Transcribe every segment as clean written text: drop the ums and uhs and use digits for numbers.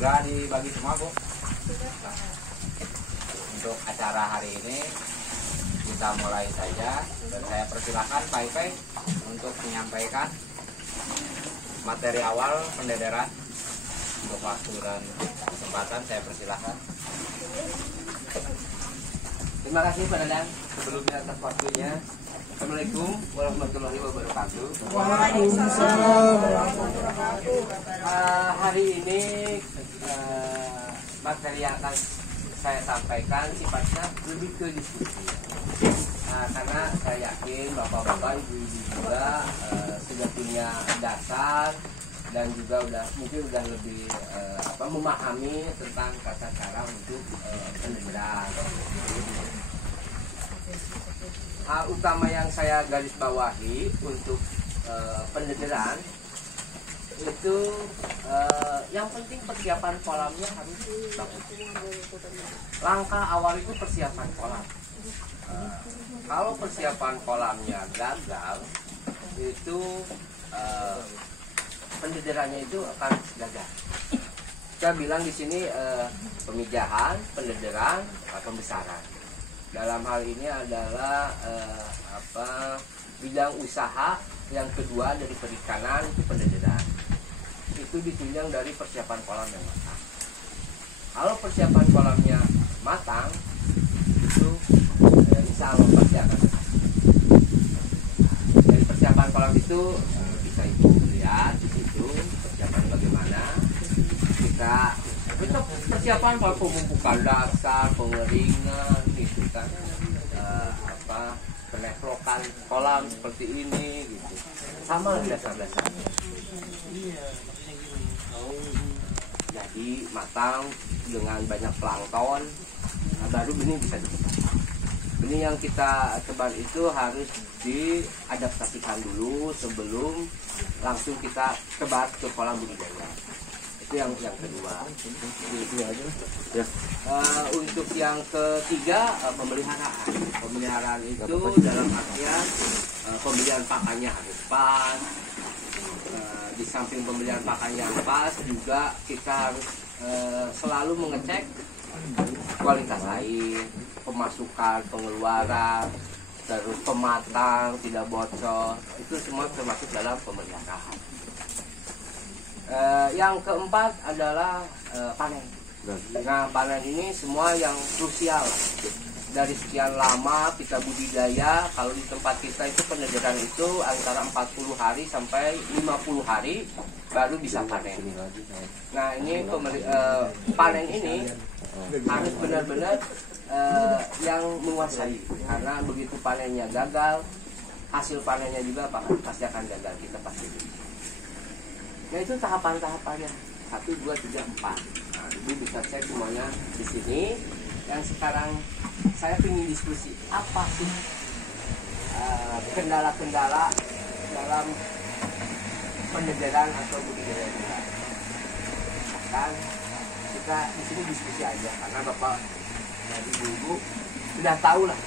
Sudah dibagi semua, Bu? Untuk acara hari ini kita mulai saja, dan saya persilakan Pak Ipeng untuk menyampaikan materi awal pendederan. Untuk waktu dan kesempatan saya persilakan. Terima kasih Pak Dadang sebelumnya atas waktunya. Assalamualaikum warahmatullahi wabarakatuh. Waalaikumsalam warahmatullahi wabarakatuh. Hari ini materi yang akan saya sampaikan sifatnya lebih ke diskusi. Karena saya yakin bapak-bapak, ibu-ibu juga sudah punya dasar dan juga mungkin udah lebih memahami tentang tata cara untuk pendederan. Hal utama yang saya garis bawahi untuk pendederan itu yang penting persiapan kolamnya harus bagus. Langkah awal itu persiapan kolam. Kalau persiapan kolamnya gagal, itu pendederannya itu akan gagal. Saya bilang di sini pemijahan, pendederan, pembesaran. Dalam hal ini adalah bidang usaha yang kedua dari perikanan itu pendederan. Itu ditunjang dari persiapan kolam yang matang. Kalau persiapan kolamnya matang, itu insya Allah pasti akan berhasil. Dari persiapan kolam itu bisa ibu lihat di situ persiapan bagaimana. Kita persiapan kalau pemumpukan dasar, pengeringan, gitu kan, peneklokan kolam seperti ini, gitu. Sama dasar-dasarnya. Jadi matang dengan banyak plankton, baru benih bisa disebar. Benih yang kita sebar itu harus diadaptasikan dulu sebelum langsung kita sebar ke kolam budidaya. Itu yang kedua. Ya. Untuk yang ketiga, pemeliharaan itu dalam artian pembelian pakannya harus pas. Di samping pembelian pakannya yang pas juga kita harus selalu mengecek kualitas air, pemasukan, pengeluaran, terus pematang, tidak bocor. Itu semua termasuk dalam pemeliharaan. Yang keempat adalah panen. Nah, panen ini semua yang krusial. Dari sekian lama kita budidaya, kalau di tempat kita itu pendederan itu antara 40 hari sampai 50 hari baru bisa panen. Nah, ini panen ini harus benar-benar yang menguasai, karena begitu panennya gagal, hasil panennya juga pasti akan gagal, kita pasti. Nah, itu tahapan-tahapannya 1, 2, 3, 4. Nah, ibu bisa cek semuanya di sini. Yang sekarang saya ingin diskusi apa sih kendala-kendala dalam pendederan atau budidaya ikan. Kan kita di sini diskusi aja, karena bapak dan ibu sudah tahu lah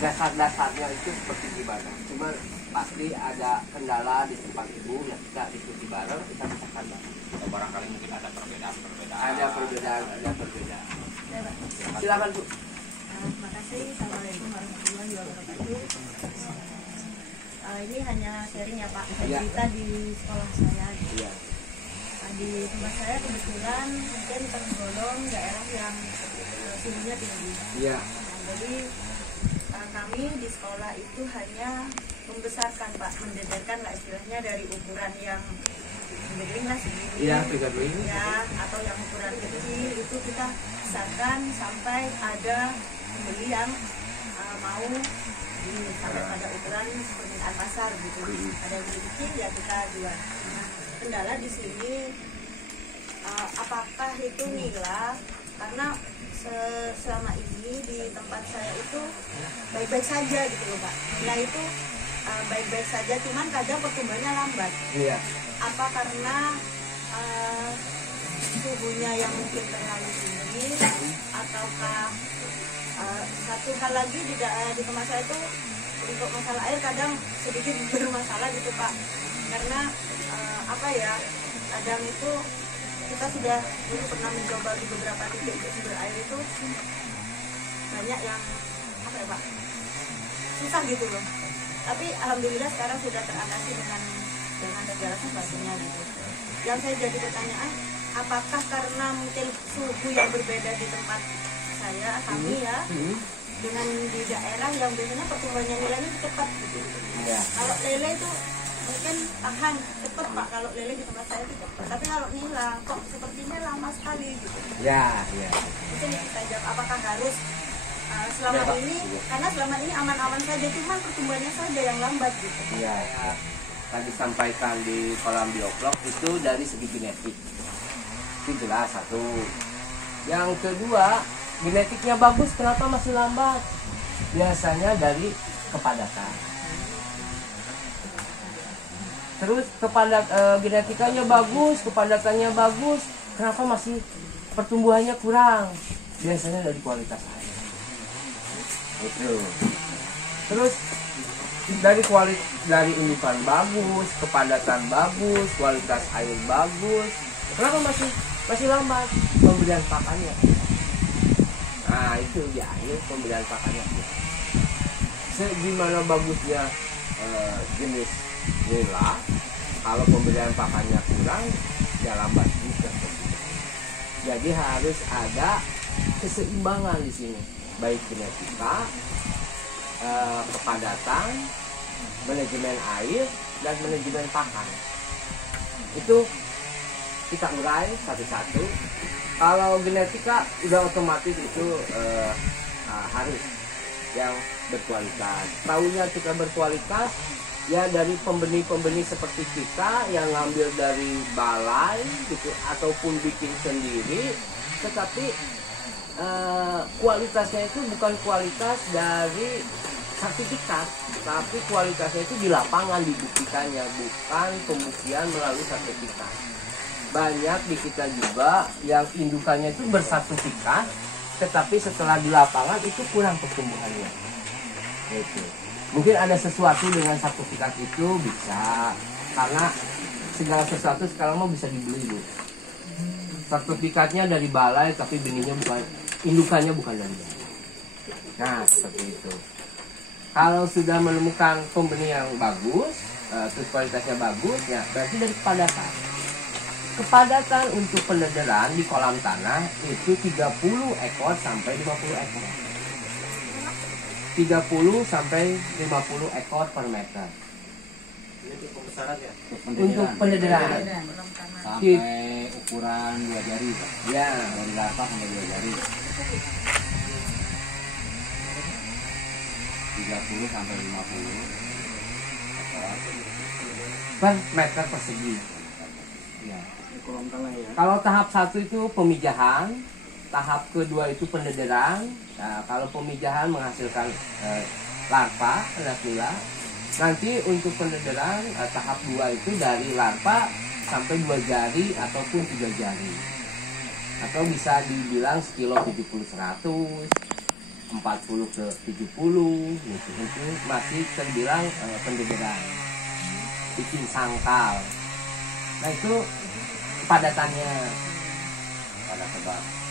dasar-dasarnya itu seperti gimana. Cuma pasti ada kendala di tempat ibu, ya kita diskusi bareng, kita pecahkan bareng. Atau barangkali mungkin ada perbedaan-perbedaan. Ada perbedaan. Silakan Bu. Terima kasih. Assalamualaikum warahmatullahi wabarakatuh. Ini hanya sharing ya Pak, cerita di sekolah saya. Iya. Di tempat saya kebetulan mungkin tergolong daerah yang suhunya tinggi. Iya. Jadi kami di sekolah itu hanya membesarkan Pak, mendederkan lah istilahnya dari ukuran yang begini lah segini. Iya, 3 ya, atau yang ukuran kecil itu kita besarkan sampai ada pembeli yang mau sampai pada ukuran permintaan pasar gitu. Ada yang lebih kecil ya kita jual. Nah, kendala di sini apakah itu nila, karena selama ini di tempat saya itu baik-baik saja gitu loh Pak. Nila itu baik-baik saja, cuman kadang pertumbuhannya lambat. Iya. Apa karena suhunya yang mungkin terlalu tinggi, ataukah satu hal lagi di tempat saya itu untuk masalah air kadang sedikit bermasalah gitu Pak, karena kadang itu kita sudah dulu pernah mencoba di beberapa titik sumber air itu banyak yang apa ya Pak, susah gitu loh. Tapi alhamdulillah sekarang sudah teratasi dengan segala sesuatunya gitu. Yang saya jadi pertanyaan, apakah karena mungkin suhu yang berbeda di tempat kami ya, dengan di daerah yang biasanya pertumbuhannya nilainya cepat gitu. Kalau lele itu mungkin tahan cepat Pak, kalau lele di tempat saya itu cepat. Tapi kalau nila kok sepertinya lama sekali gitu. Mungkin kita jawab, apakah harus selama ini, karena selama ini aman-aman saja, cuma pertumbuhannya saja yang lambat gitu. Tadi sampaikan di kolam bioblog itu dari segi genetik itu jelas satu. Yang kedua, genetiknya bagus, kenapa masih lambat? Biasanya dari kepadatan. Terus genetikanya bagus, kepadatannya bagus, kenapa masih pertumbuhannya kurang? Biasanya dari kualitas air. Itu. Terus dari indukan bagus, kepadatan bagus, kualitas air bagus, kenapa masih lambat pemberian pakannya? Nah itu ya, pemberian pakannya. Segimana bagusnya jenis nila, kalau pemberian pakannya kurang, ya lambat juga. Jadi harus ada keseimbangan di sini, baik genetika, kepadatan, manajemen air, dan manajemen pakan. Itu kita urai satu-satu. Kalau genetika udah otomatis itu harus yang berkualitas. Tahunya kita berkualitas ya dari pembenih-pembenih seperti kita yang ngambil dari balai gitu ataupun bikin sendiri, tetapi kualitasnya itu bukan kualitas dari sertifikat, tapi kualitasnya itu di lapangan dibuktikannya, bukan pembuktian melalui sertifikat. Banyak di kita juga yang indukannya itu bersertifikat, tetapi setelah di lapangan itu kurang pertumbuhannya. Gitu. Mungkin ada sesuatu dengan sertifikat itu bisa, karena segala sesuatu sekarang mau bisa dibeli Bu. Sertifikatnya dari balai, tapi benihnya bukan, indukannya bukan dari balai. Nah seperti itu. Kalau sudah menemukan pembenih yang bagus, terus kualitasnya bagus, ya berarti dari kepadatan. Kepadatan untuk penederan di kolam tanah itu 30 ekor sampai 50 ekor. 30 sampai 50 ekor per meter. Ini pembesaran ya? Untuk penederan. Sampai ukuran 2 jari. Ya, dari larva sampai 2 jari. 30 sampai 50 per meter persegi. Ya. Kolam tanah ya. Kalau tahap 1 itu pemijahan, tahap kedua itu pendederan. Nah, kalau pemijahan menghasilkan larva, anak nila. Nanti untuk pendederan tahap 2 itu dari larva sampai 2 jari ataupun 3 jari. Atau bisa dibilang sekilo 70-100, 40 ke 70 gitu. Itu masih terbilang pendederan. Bikin sangkal. Nah itu kepadatannya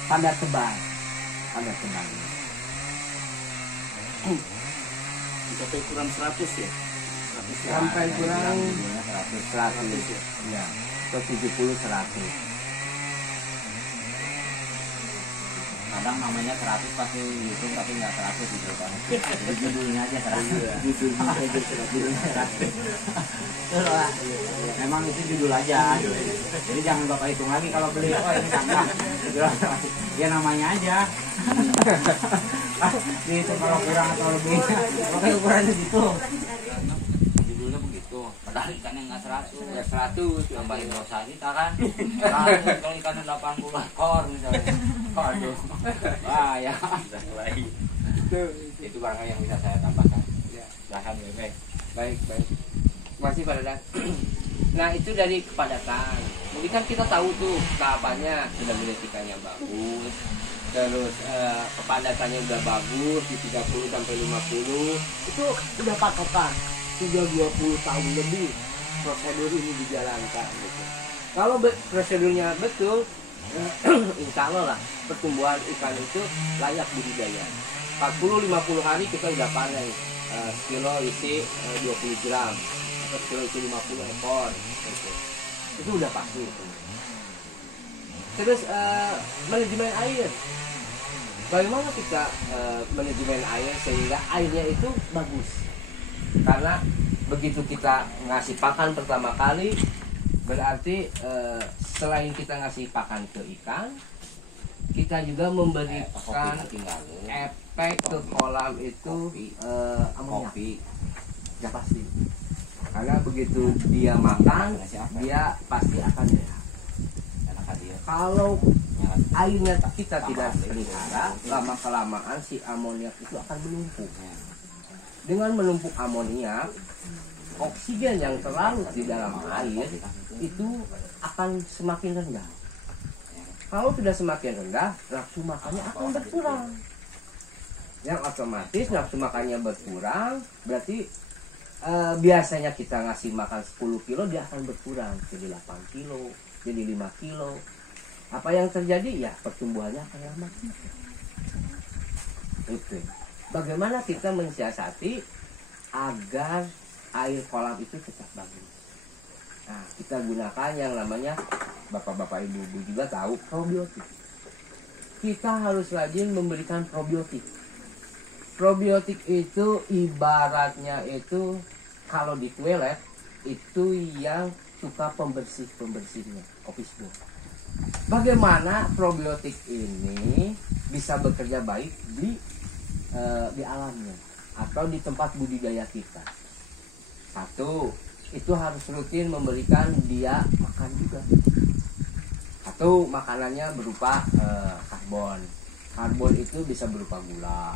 padat tebal. Sampai kurang 100 ya? Sampai kurang 100 ya, atau 70-100. kadang namanya 100 pasti YouTube tapi nggak 100 gitu kan. Jadi judulnya aja 100. Judulnya 100. Memang itu judul aja. Jadi jangan Bapak hitung lagi kalau beli. Oh ini sampah. Ya namanya aja. Itu kalau kurang atau lebih. Oke ukurannya gitu. Judulnya begitu. Padahal ikannya nggak 100. Ya 100. Tambahin dosa kita kan. Kalau ikannya 80 ekor misalnya. Aduh. Wah ya. Itu barangkali yang bisa saya tambahkan. Silahkan Bebe. Baik. Masih pada dan. Nah itu dari kepadatan. Jadi kan kita tahu tuh tahapannya sudah genetikanya bagus, terus kepadatannya udah bagus di 30 sampai 50 itu udah patokan. Sudah 20 tahun lebih prosedur ini dijalankan gitu. Kalau prosedurnya betul, insya Allah lah pertumbuhan ikan itu layak budidaya. 40-50 hari kita udah panen. Sekilo isi 20 gram atau sekilo isi 50 ekor gitu. Itu udah pasti itu. Terus manajemen air, bagaimana kita manajemen air sehingga airnya itu bagus? Karena begitu kita ngasih pakan pertama kali, berarti selain kita ngasih pakan ke ikan, kita juga memberikan efek ke kolam itu amonia. Ya pasti. Karena begitu dia makan, dia pasti akan sehat. Kalau airnya kita tidak pelihara, lama kelamaan si amoniak itu akan menumpuk. Dengan menumpuk amoniak, oksigen yang terlarut di dalam air itu akan semakin rendah. Kalau sudah semakin rendah, nafsu makannya akan berkurang. Yang otomatis nafsu makannya berkurang, berarti biasanya kita ngasih makan 10 kilo, dia akan berkurang jadi 8 kilo, jadi 5 kilo. Apa yang terjadi? Ya pertumbuhannya akan lambat. Itu. Bagaimana kita mensiasati agar air kolam itu tetap bagus? Nah, kita gunakan yang namanya, bapak-bapak ibu-ibu juga tahu, probiotik. Kita harus rajin memberikan probiotik. Probiotik itu ibaratnya itu kalau di toilet itu yang suka pembersihnya, office boy. Bagaimana probiotik ini bisa bekerja baik di alamnya atau di tempat budidaya kita? Satu, itu harus rutin memberikan dia makan juga. Atau makanannya berupa karbon. Karbon itu bisa berupa gula,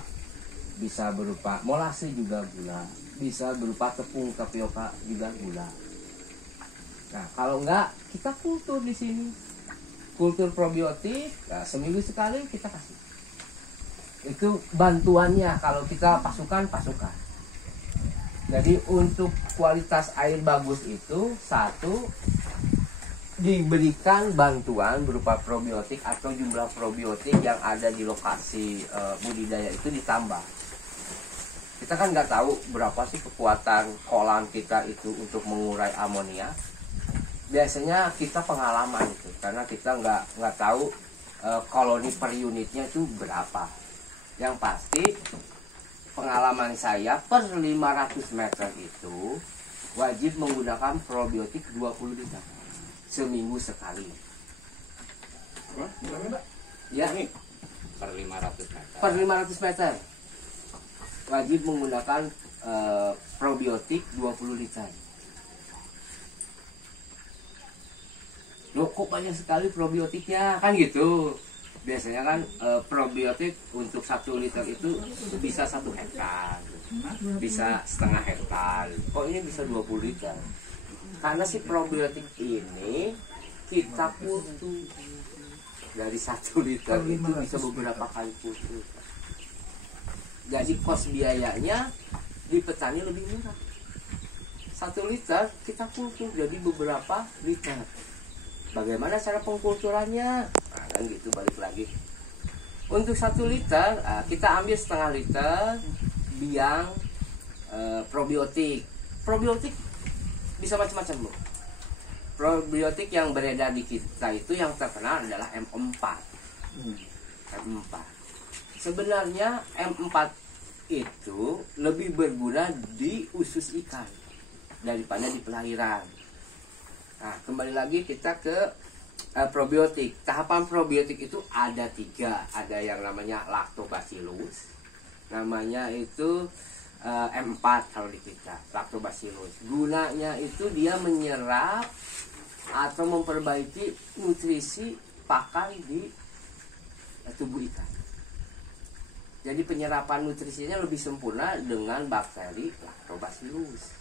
bisa berupa molase juga gula, bisa berupa tepung tapioka juga gula. Nah, kalau enggak, kita kultur di sini. Kultur probiotik, nah, seminggu sekali kita kasih. Itu bantuannya kalau kita pasukan. Jadi untuk kualitas air bagus itu, satu, diberikan bantuan berupa probiotik atau jumlah probiotik yang ada di lokasi budidaya itu ditambah. Kita kan nggak tahu berapa sih kekuatan kolam kita itu untuk mengurai amonia. Biasanya kita pengalaman itu, karena kita nggak tahu koloni per unitnya itu berapa. Yang pasti pengalaman saya per 500 meter itu wajib menggunakan probiotik 20 liter seminggu sekali. Ya, Per 500 meter. per 500 meter wajib menggunakan probiotik 20 liter. Loh, kok banyak sekali probiotiknya? Kan gitu. Biasanya kan probiotik untuk 1 liter itu bisa 1 hektar, bisa setengah hektar. Kok ini bisa 20 liter? Karena si probiotik ini kita kutu. Dari 1 liter itu bisa beberapa kali kutu. Jadi kos biayanya di petani lebih murah. 1 liter kita kultur jadi beberapa liter. Bagaimana cara pengkulturannya? Nah, kan gitu, balik lagi. Untuk 1 liter kita ambil setengah liter biang probiotik. Probiotik bisa macam-macam, Bu. Probiotik yang beredar di kita itu yang terkenal adalah M4. M4. Sebenarnya M4 itu lebih berguna di usus ikan daripada di pelahiran. Nah, kembali lagi kita ke probiotik. Tahapan probiotik itu ada 3. Ada yang namanya lactobacillus, namanya itu M4 kalau di kita, lactobacillus. Gunanya itu dia menyerap atau memperbaiki nutrisi pakan di tubuh ikan. Jadi penyerapan nutrisinya lebih sempurna dengan bakteri lactobacillus.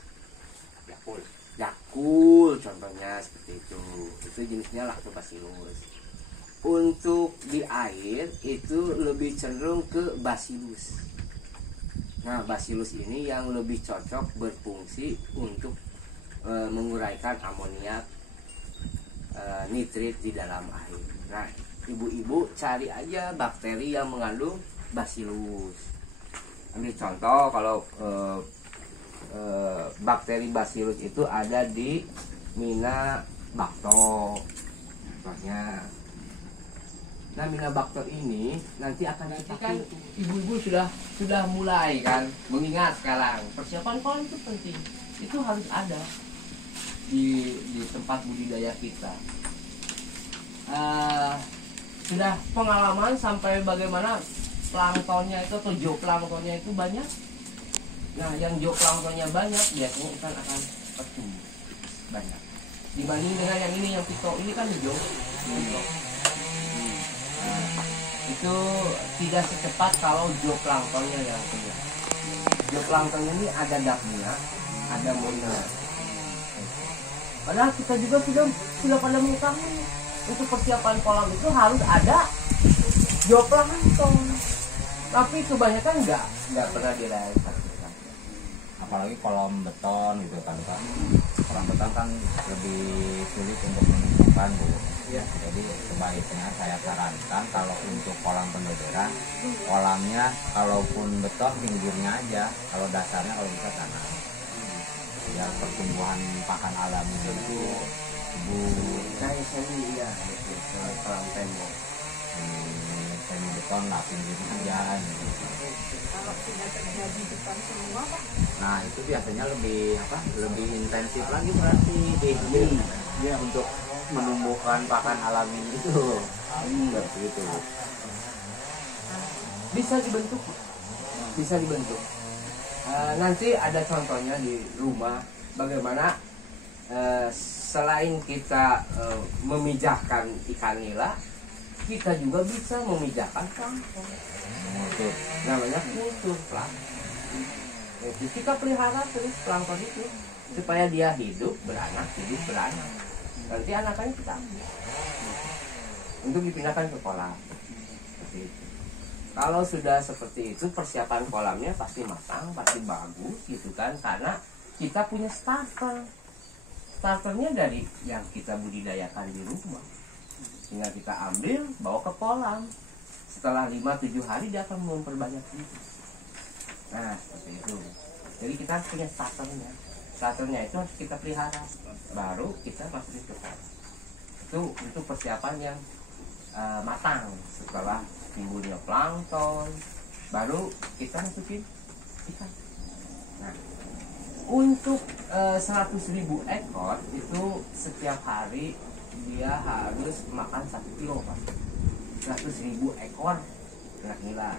Yakult contohnya seperti itu. Itu jenisnya lactobacillus. Untuk di air itu lebih cenderung ke bacillus. Nah, bacillus ini yang lebih cocok berfungsi untuk menguraikan amoniak nitrit di dalam air. Nah, ibu-ibu cari aja bakteri yang mengandung Bacillus. Ambil contoh, kalau bakteri Bacillus itu ada di Minabacter contohnya. Nah, Minabacter ini nanti akan kan ibu-ibu sudah mulai kan mengingat sekarang persiapan kolam itu penting, itu harus ada di tempat budidaya kita. Sudah pengalaman sampai bagaimana planktonnya itu atau zooplanktonnya itu banyak. Nah, yang zooplanktonnya banyak biasanya ikan akan bertumbuh banyak dibanding dengan yang ini, yang pito ini kan hijau. Itu tidak secepat kalau zooplanktonnya yang kerja. Zooplanktonnya ini ada dapnya, ada moina. Padahal kita juga sudah pada mengetahui untuk persiapan kolam itu harus ada zooplankton. Tapi kebanyakan nggak pernah dirayakan. Apalagi kolam beton gitu kan. Kolam beton kan lebih sulit untuk menemukan Bu. Ya. Jadi sebaiknya saya sarankan kalau untuk kolam pendederan, kolamnya kalaupun beton pinggirnya aja, kalau dasarnya kalau bisa tanah. Ya, pertumbuhan pakan alami itu Bu Kayak semi ya, kolam tembok. Semi beton lah pinggirnya aja. Kalau tidak terjadi beton semua Pak, Nah itu biasanya lebih intensif lagi berarti dia untuk menumbuhkan pakan alami itu. Seperti itu. Bisa dibentuk. Nanti ada contohnya di rumah bagaimana selain kita memijahkan ikan nila, kita juga bisa memijahkan plankton. Namanya kultur plankton. Itu kita pelihara terus plankton itu supaya dia hidup beranak. Nanti anakannya kita ambil untuk dipindahkan ke kolam. Seperti itu. Kalau sudah seperti itu, persiapan kolamnya pasti matang, pasti bagus gitu kan, karena kita punya starternya dari yang kita budidayakan di rumah. Tinggal kita ambil, bawa ke kolam. Setelah 5-7 hari dia akan memperbanyak diri. Nah, seperti itu. Jadi kita punya starternya. Starternya itu harus kita pelihara. Baru kita masukin ke kolam. Itu untuk persiapan yang matang. Setelah timbulnya plankton, baru kita masukin ikan. Nah, untuk 100.000 ekor itu setiap hari dia harus makan 1 kilo Pak. 100.000 ekor ikan nila.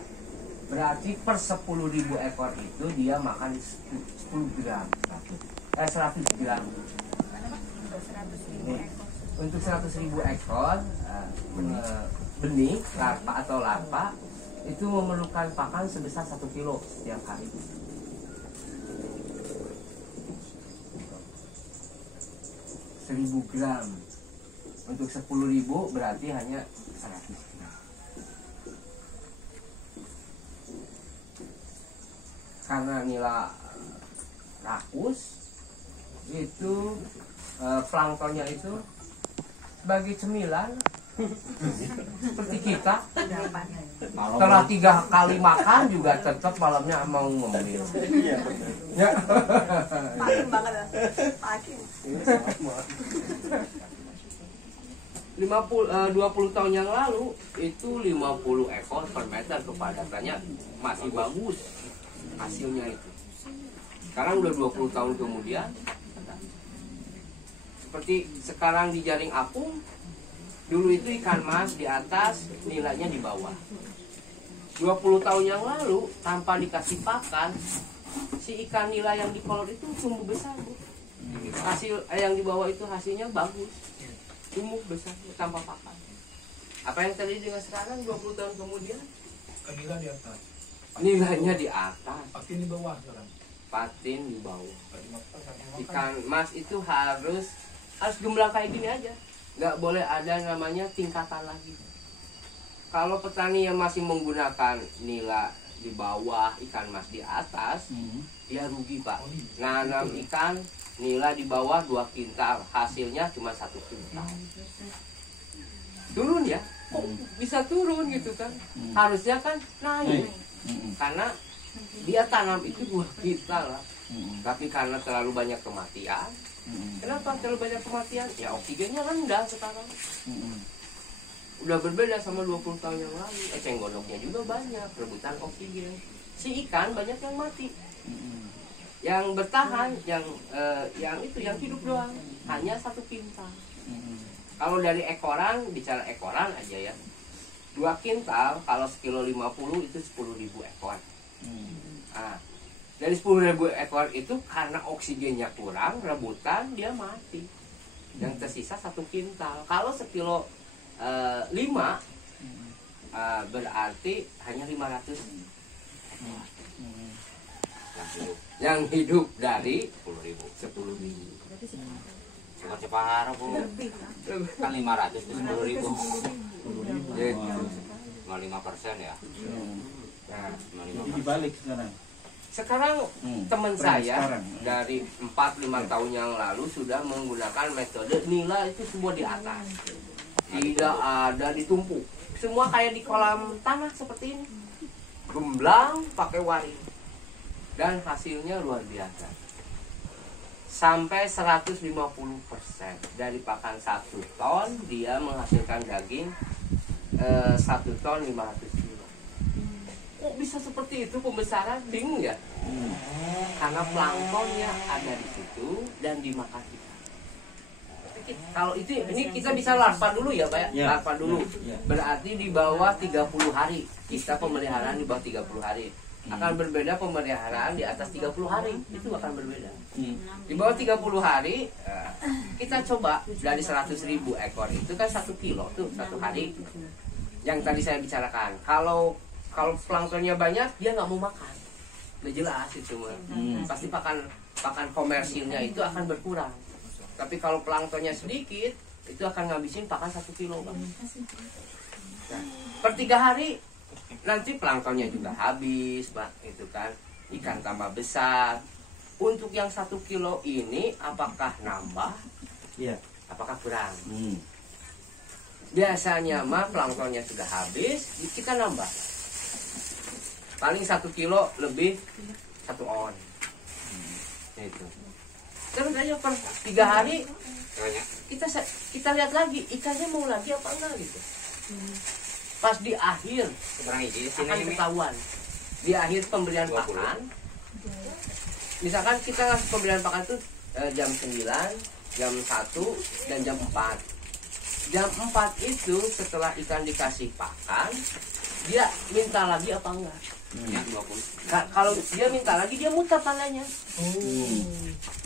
Berarti per 10.000 ekor itu dia makan 10 gram. 100 gram. Untuk 100.000 ekor benih larva atau larva itu memerlukan pakan sebesar 1 kilo setiap hari. 1.000 gram. Untuk 10.000 berarti hanya 100 gram. Karena nila rakus itu planktonnya itu sebagai cemilan seperti kita. Setelah 3 kali makan juga tetap malamnya mau ngemil. Ya. pakin banget ya. Pakin. 20 tahun yang lalu itu 50 ekor per meter kepadatannya masih bagus hasilnya itu. Sekarang udah 20 tahun kemudian seperti sekarang di jaring apung, dulu itu ikan mas di atas, nilainya di bawah. 20 tahun yang lalu tanpa dikasih pakan, si ikan nila yang di kolor itu tumbuh besar Bu. Hasil yang di bawah itu hasilnya bagus, tumbuh besar tanpa pakan. Apa yang terjadi dengan sekarang 20 tahun kemudian? Nila di atas, Nilainya di atas, patin di bawah sekarang. patin di bawah. Ikan mas itu harus gemblang kayak gini aja, nggak boleh ada namanya tingkatan lagi. Kalau petani yang masih menggunakan nila di bawah, ikan mas di atas, dia rugi Pak. Nanam ikan nila di bawah 2 kintal, hasilnya cuma 1 kintal. Turun ya, kok bisa turun gitu kan? Harusnya kan naik, karena dia tanam itu 2 kintal lah. Tapi karena terlalu banyak kematian, kenapa terlalu banyak kematian? Ya oksigennya rendah sekarang. Udah berbeda sama 20 tahun yang lalu. Cenggondoknya juga banyak, rebutan oksigen. Si ikan banyak yang mati. Yang bertahan, yang hidup doang, hanya 1 kintal. Kalau dari ekoran, bicara ekoran aja ya, 2 kintal, kalau sekilo 50 itu 10.000 ekor. Nah, dari 10.000 ekor itu karena oksigennya kurang, rebutan, dia mati. Yang tersisa 1 kintal. Kalau sekilo 5 berarti hanya 500 yang hidup dari 10.000. Cepat-cepat Bu. Kan 500 itu 10.000. 5% ya. Nah, dibalik sekarang. Sekarang teman saya sekarang. dari 4-5 tahun yang lalu sudah menggunakan metode nila itu semua di atas. Tidak ada ditumpuk. Semua kayak di kolam tanah seperti ini. Gemblang pakai waring. Dan hasilnya luar biasa. Sampai 150% dari pakan 1 ton dia menghasilkan daging 1 ton 500 kilo. Kok bisa seperti itu pembesaran? Bingung ya? Karena planktonnya ada di situ dan dimakan kita. Kalau itu ini kita bisa larva dulu ya Pak ya? Larva dulu. Berarti di bawah 30 hari. Kita pemeliharaan di bawah 30 hari. Akan berbeda pemeliharaan di atas 30 hari. Itu akan berbeda. Di bawah 30 hari kita coba dari 100.000 ekor itu kan 1 kilo tuh 1 hari. Yang tadi saya bicarakan. Kalau planktonnya banyak dia nggak mau makan. Udah jelas itu mah. Pasti pakan komersilnya itu akan berkurang. Tapi kalau planktonnya sedikit itu akan ngabisin pakan 1 kilo Bang. Nah, per 3 hari nanti planktonnya juga habis Pak, itu kan ikan tambah besar. Untuk yang 1 kilo ini apakah nambah? Iya. Apakah kurang? Biasanya mah planktonnya sudah habis, kita nambah. Paling 1 kilo lebih 1 on. Itu. Terus aja per 3 hari kita lihat lagi ikannya mau lagi apa enggak gitu. Pas di akhir akan ketahuan. Di akhir pemberian pakan, misalkan kita ngasih pemberian pakan itu jam 9, jam 1, dan jam 4. Jam 4 itu setelah ikan dikasih pakan, dia minta lagi apa enggak? Kalau dia minta lagi dia mutar tanahnya.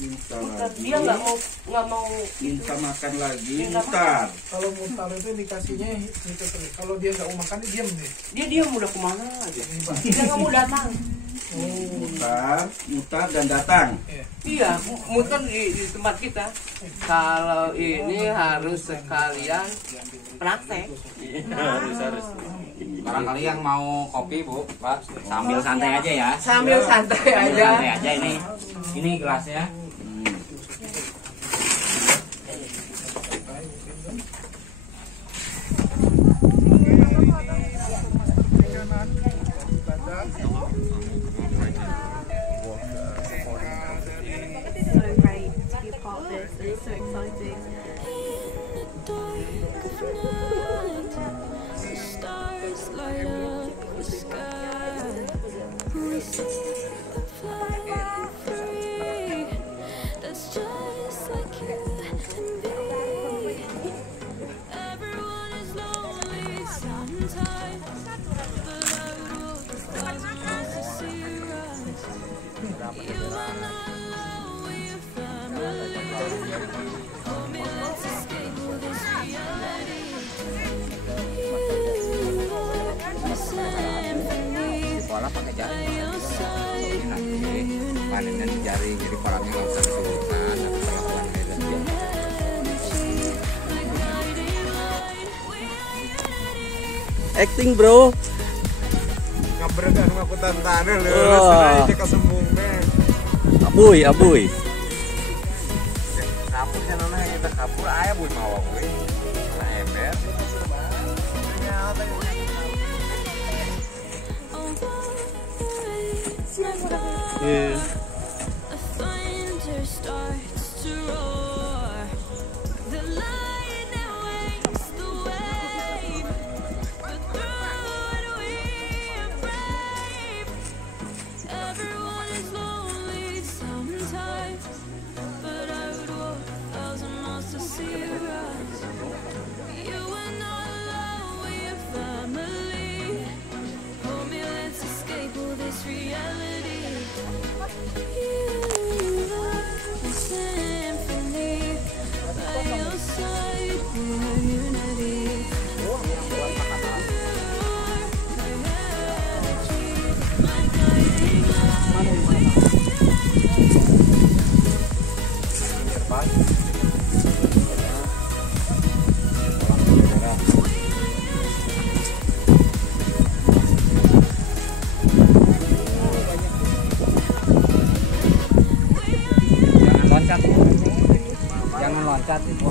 Mutar. Dia nggak mau minta makan lagi, mutar. Kalau mutar itu dikasihnya gitu terus. Kalau dia nggak mau makan dia diam deh. Dia diam udah kemana aja. Dia nggak mau datang. Mutar dan datang. Iya, mutar di tempat kita. Kalau ini harus sekalian praktek. Harus. Barangkali yang mau kopi Bu, Pak, sambil santai aja ya. Sambil santai aja. Santai aja ini. Ini gelasnya. It's so exciting. Pola pakai jaring. Ini nanti panennya di jaring, jadi polanya nggak usah disulitkan, tapi pengakuan air dia. Acting bro. Ngaberkan aku tantangan lho, Wah. sengaja kesembungnya. Abuy. ke kapur aya buat mawa gue. Nah, ember. Yeah. A thunder starts to roar. The lightning wakes the wave, but through it we are brave. Everyone is lonely sometimes, but I would walk 1,000 miles to see you rise. You are not alone, we are family. Hold me, let's escape all this reality. You are a symphony. By your side, we are unity. You are my energy, my guiding Jangan loncat itu.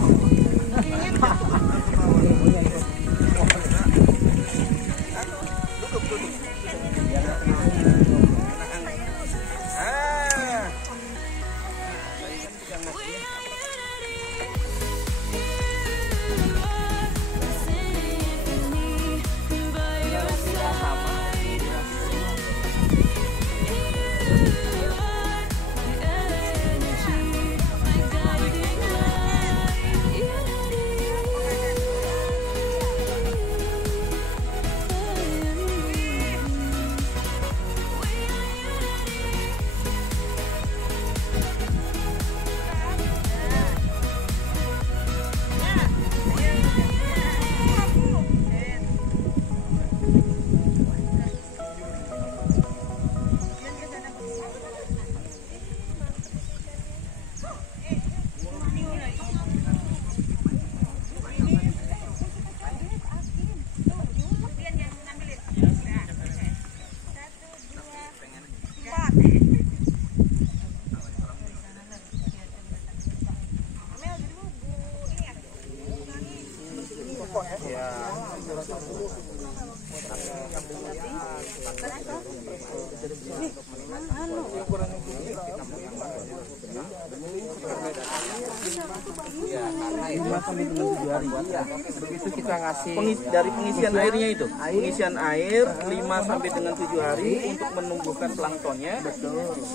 Begitu kita ngasih Dari pengisian airnya itu, pengisian air 5 sampai dengan 7 hari untuk menumbuhkan planktonnya.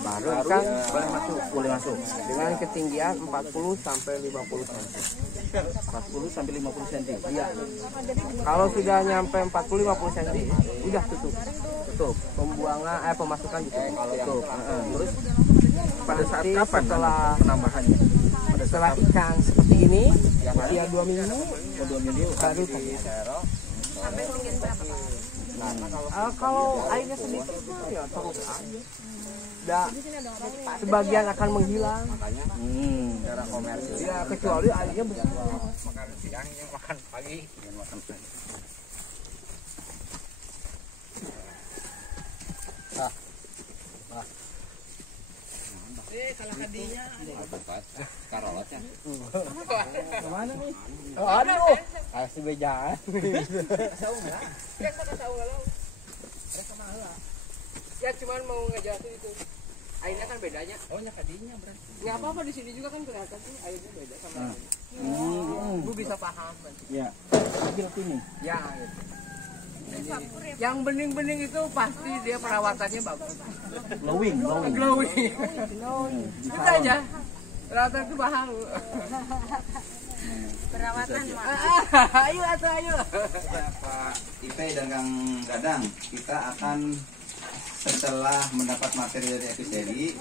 baru kan Boleh masuk. dengan ketinggian 40 sampai 50 cm. 40 sampai 50 cm. Iya. Kalau sudah nyampe 40-50 cm, udah tutup. Pemasukan ditutup. Terus pada saat Nanti kapan setelah penambahannya? setelah ikan seperti ini, ya 2 minggu, baru kalau airnya sedikit ya terus aja. Sebagian akan menghilang. Secara komersil. Ya kecuali airnya besar. Makan siang, makan pagi. Salah kadinya. Karolotnya. Kemana nih? Oh, ada oh. Kasih bejaan. Ya cuman mau ngejelasin itu. Airnya kan bedanya. Oh, nya kadinya berarti. Nggak apa-apa di sini juga kan kelihatan sih airnya beda sama ini. Bu bisa paham kan? Ya. Ambil sini. Ya. Gitu. Yang bening-bening itu pasti dia perawatannya bagus. Glowing. Glowing. Itu aja. Perawatan itu mahal. Perawatan mah. Ayo. Pak Ipe dan Kang Dadang, kita akan setelah mendapat materi dari episodi,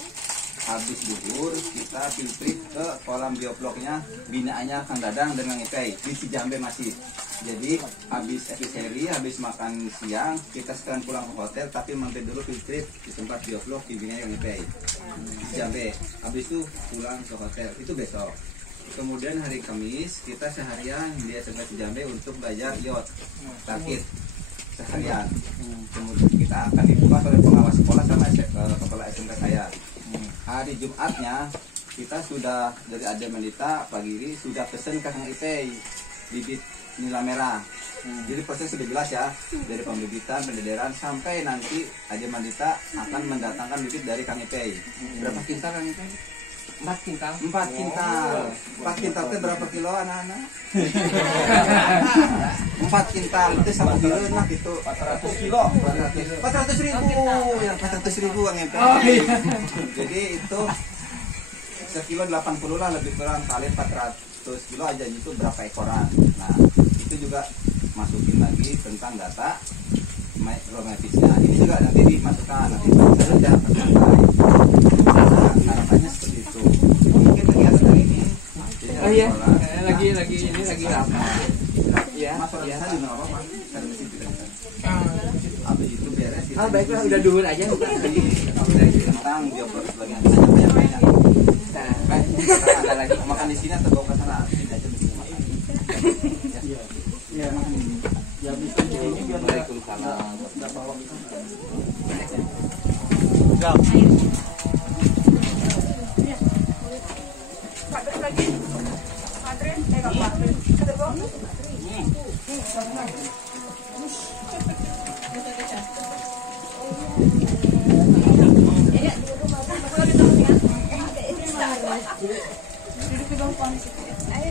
habis duhur kita filtrit ke kolam biobloknya binaannya Kang Dadang dan Kang Ipe di Cijambe masih. Jadi habis episodi, habis makan siang kita sekarang pulang ke hotel, tapi mampir dulu filtrit di tempat bioblok di binaannya Kang Ipe di Cijambe. Habis itu pulang ke hotel, itu besok. Kemudian hari Kamis kita seharian di SMK Cijambe untuk belajar iot rakit seharian. Kemudian kita akan dibuka oleh pengawas sekolah sama kepala SMK saya. Hari Jumatnya kita sudah dari Ade Mandita Pak Giri sudah pesen ke Kang Ipei bibit nila merah. Jadi proses sudah jelas ya, dari pembibitan, pendedaran sampai nanti Ade Mandita akan mendatangkan bibit dari Kang Ipei. Berapa kintal Kang Ipei? 4 kintal. 4 kintal. 4 kintal itu berapa kilo anak-anak? 4 kintal itu 1 kilo nah gitu 400 kilo. 400 ribu ya 400 ribu Kang Ipei. Jadi itu sekilo 80 lah lebih kurang kali 400 kilo aja itu berapa ekoran. Nah itu juga masukin lagi tentang data micrometisnya. Ini juga nanti dimasukkan nanti saya jangan tersantai. Harapannya seperti itu. Mungkin kegiatan hari ini. Oh iya, lagi apa? Ya, Masuk ya. saya juga nggak apa-apa. Karena di situ kan. Habis itu beres. Ah, baiklah, udah duhur aja. Tentang geopolitik bagian banyak banyak. Nah, baik. Ada lagi makan di sini atau bawa ke sana? Sini aja begini makan. Ya, ya bisa di sini biar Waalaikumsalam. nggak bawa itu. Duduk di bangkuan situ. Ayo.